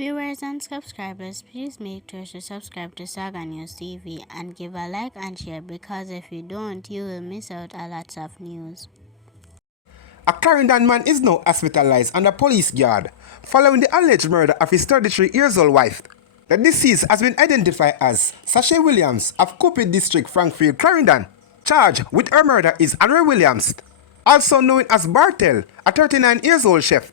Viewers and subscribers, please make sure to subscribe to Saga News TV and give a like and share, because if you don't, you will miss out a lot of news. A Clarendon man is now hospitalized under police guard following the alleged murder of his 33-year-old wife. The deceased has been identified as Sasha Williams of Cupid District, Frankfield, Clarendon. Charged with her murder is Henry Williams, also known as Bartel, a 39-year-old chef.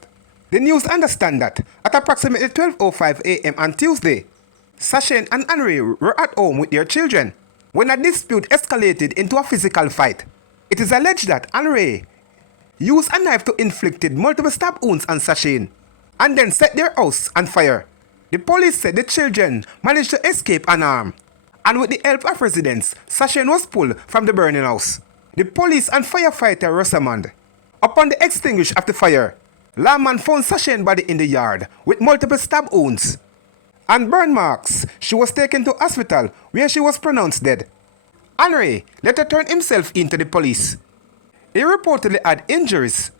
The news understand that at approximately 12:05 a.m. on Tuesday, Sasha and Henry were at home with their children when a dispute escalated into a physical fight. It is alleged that Henry used a knife to inflict multiple stab wounds on Sasha and then set their house on fire. The police said the children managed to escape unharmed, and with the help of residents, Sasha was pulled from the burning house. The police and firefighter were summoned. Upon the extinguish of the fire, lawman found Sasha's body in the yard with multiple stab wounds and burn marks. She was taken to hospital where she was pronounced dead. Henry later turned himself in to the police. He reportedly had injuries.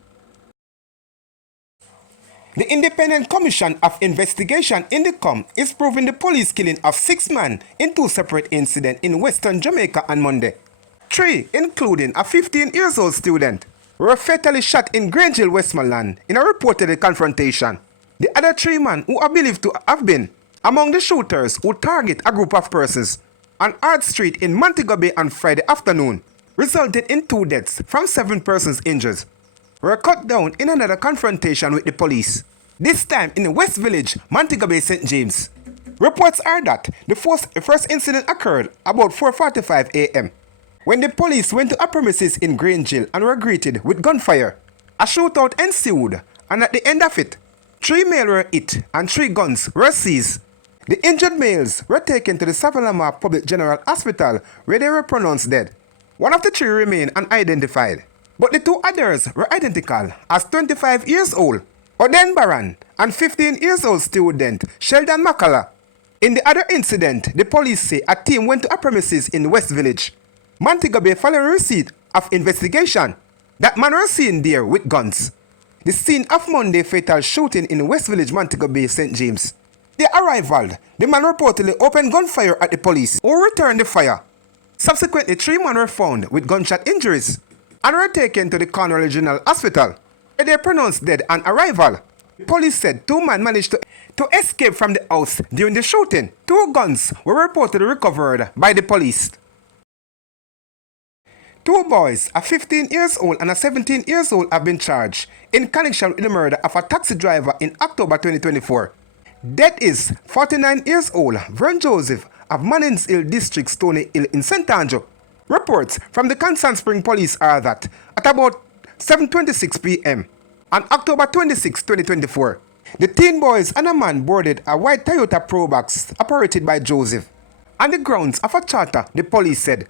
The Independent Commission of Investigation (INDECOM) is proving the police killing of 6 men in 2 separate incidents in western Jamaica on Monday. 3, including a 15-year-old student, were fatally shot in Grange Hill, Westmoreland in a reported confrontation. The other 3 men, who are believed to have been among the shooters who target a group of persons on Ard Street in Montego Bay on Friday afternoon, resulted in 2 deaths from 7 persons injured, were cut down in another confrontation with the police, this time in West Village, Montego Bay, St. James. Reports are that the first incident occurred about 4:45 a.m. when the police went to a premises in Grange Hill and were greeted with gunfire. A shootout ensued, and at the end of it, 3 males were hit and 3 guns were seized. The injured males were taken to the Savalama Public General Hospital, where they were pronounced dead. One of the 3 remained unidentified, but the 2 others were identical as 25 years old Oden Baran and 15-year-old student Sheldon Makala. In the other incident, the police say a team went to a premises in West Village, Montego Bay, following receipt of investigation that man was seen there with guns. The scene of Monday fatal shooting in West Village, Montego Bay, St. James. The arrival, the man reportedly opened gunfire at the police, who returned the fire. Subsequently, 3 men were found with gunshot injuries and were taken to the Cornwall Regional Hospital, where they pronounced dead on arrival. The police said 2 men managed to escape from the house during the shooting. 2 guns were reportedly recovered by the police. 2 boys, a 15-year-old and a 17-year-old, have been charged in connection with the murder of a taxi driver in October 2024. Death is 49-year-old Vern Joseph of Mannings Hill District, Stony Hill in St. Andrew. Reports from the Constant Spring Police are that at about 7:26 p.m. on October 26, 2024, the teen boys and a man boarded a white Toyota Probox operated by Joseph on the grounds of a charter, the police said.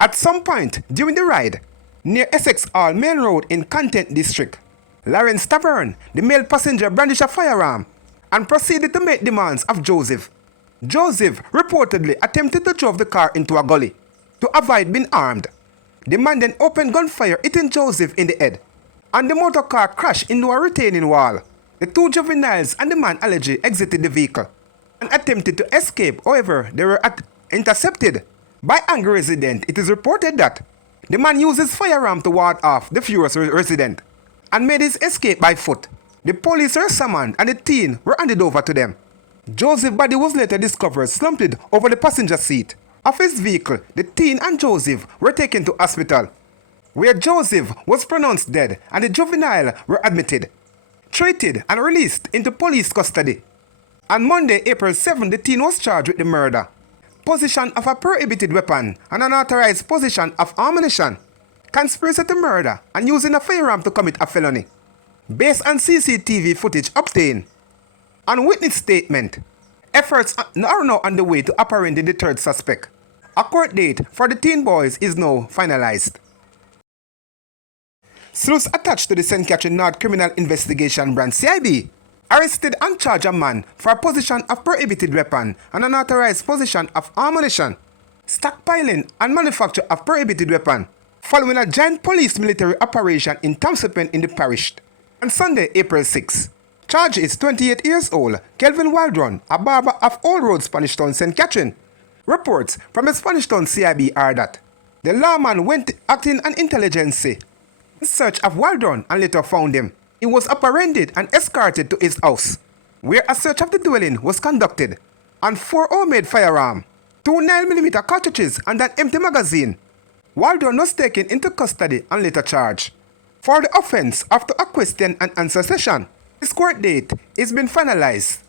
At some point during the ride, near Essex Hall Main Road in Content District, Lawrence Tavern, the male passenger, brandished a firearm and proceeded to make demands of Joseph. Joseph reportedly attempted to drive the car into a gully to avoid being armed. The man then opened gunfire, hitting Joseph in the head, and the motor car crashed into a retaining wall. The 2 juveniles and the man allegedly exited the vehicle and attempted to escape. However, they were intercepted by angry resident. It is reported that the man used his firearm to ward off the furious resident and made his escape by foot. The police were summoned and the teen were handed over to them. Joseph's body was later discovered slumped over the passenger seat of his vehicle. The teen and Joseph were taken to hospital, where Joseph was pronounced dead and the juvenile were admitted, treated and released into police custody. On Monday, April 7, the teen was charged with the murder, possession of a prohibited weapon and unauthorized possession of ammunition, conspiracy to murder, and using a firearm to commit a felony, based on CCTV footage obtained. On witness statement, efforts are now underway to apprehend the 3rd suspect. A court date for the teen boys is now finalized. Sleuths attached to the St. Catherine North Criminal Investigation Branch (CIB) arrested and charged a man for possession of prohibited weapon and unauthorized possession of ammunition, stockpiling and manufacture of prohibited weapon, following a joint police military operation in Thompson in the parish on Sunday, April 6. Charge is 28 years old, Kelvin Waldron, a barber of Old Road, Spanish Town, St. Catherine. Reports from the Spanish Town CIB are that the lawman went acting an intelligence in search of Waldron and later found him. He was apprehended and escorted to his house, where a search of the dwelling was conducted, and 4 homemade firearms, 2 9mm cartridges and an empty magazine. Waldron was taken into custody and later charged for the offense after a question and answer session. His court date is been finalized.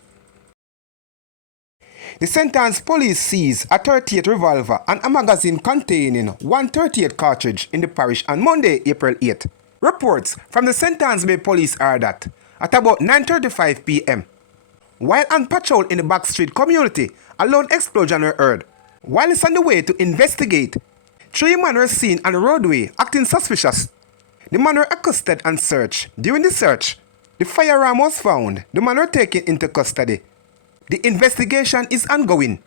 The Sentence police seized a 38 revolver and a magazine containing 138 cartridge in the parish on Monday, April 8. Reports from the Sentence Bay police are that at about 9:35 p.m., while on patrol in the Backstreet community, a loud explosion were heard. While it's on the way to investigate, 3 men were seen on the roadway acting suspicious. The men were accosted and searched. During the search, the firearm was found. The men were taken into custody. The investigation is ongoing.